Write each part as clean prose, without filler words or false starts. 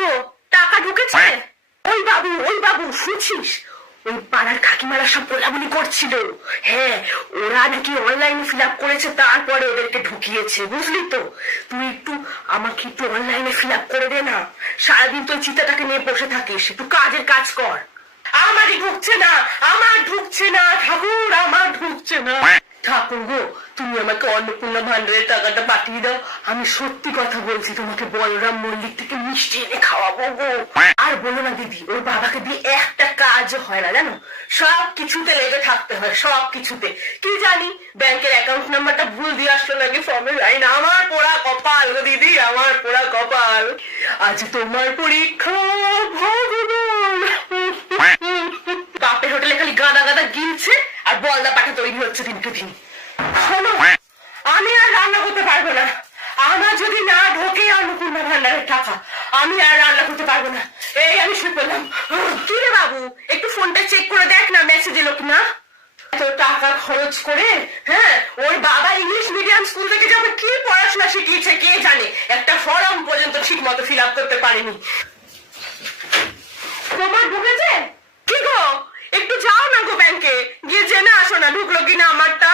গো, টাকা ঢুকেছে? ওই বাবু শুনছিস? ওই পাড়ার কাকিমারা সব বলাবলি করছিল। হ্যাঁ, ওরা নাকি অনলাইনে ফিল আপ করেছে, তারপরে ওদেরকে ঢুকিয়েছে, বুঝলি তো? তুই একটু আমাকে একটু অনলাইনে ফিল আপ করে দে না। সারাদিন তুই চিতাটাকে নিয়ে বসে থাকিস, একটু কাজের কাজ কর। আমারই ঢুকছে না, আমার ঢুকছে না ঠাকুর, আমার ঢুকছে না। ঠাকুর গো, তুমি আমাকে অন্নপূর্ণা ভান্ডারের টাকাটা পাঠিয়ে দাও। আমি সত্যি কথা বলছি, তোমাকে বলরাম মল্লিক থেকে মিষ্টি এনে খাওয়াবো গো। আর বলো না দিদি, ওর বাবাকে দিয়ে একটা কাজ হয় না জানো, সব কিছুতে লেগে থাকতে হয়, সব কিছুতে। কি জানি ব্যাংকের অ্যাকাউন্ট নাম্বারটা ভুল দিয়ে আসলো নাকি ফর্মের লাইন। আমার পোড়া কপাল গো দিদি, আমার পোড়া কপাল। আজ তোমার পরীক্ষা ভগবান। বাপের হোটেলে খালি গাদা গাদা গিলছে আর বলদা পাঠা তৈরি হচ্ছে দিনকে দিন। শোনো, আমি আর রান্না করতে পারবো না। আমার যদি না ঢোকে অন্নপূর্ণা ভান্ডারের টাকা, আমি আর রান্না করতে পারবো না। এই আমি শুয়ে পড়লাম। কি রে বাবু, একটু ফোনটা চেক করে দেখ না মেসেজ এলো কিনা। এত টাকা খরচ করে, হ্যাঁ, ওর বাবা ইংলিশ মিডিয়াম স্কুল থেকে যাবে, কি পড়াশোনা শিখিয়েছে কে জানে, একটা ফর্ম পর্যন্ত ঠিক মতো ফিল আপ করতে পারেনি। তোমার ঢুকেছে? কি গো, একটু যাও না গো ব্যাংকে, গিয়ে জেনে আসো না ঢুকলো কিনা আমারটা।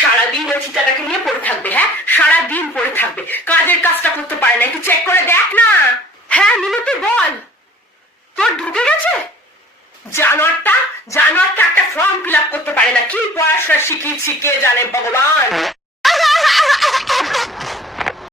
সারাদিন ওই চিতাটাকে নিয়ে পড়ে থাকবে, হ্যাঁ, সারাদিন পড়ে থাকবে, কাজের কাজটা করতে পারে না। একটু চেক করে দেখ না। হ্যাঁ মিনতি বল, তোর ঢুকে গেছে? জানোয়ারটা একটা ফর্ম ফিল আপ করতে পারে না, কি পড়াশোনা শিখিয়েছি কে জানে ভগবান।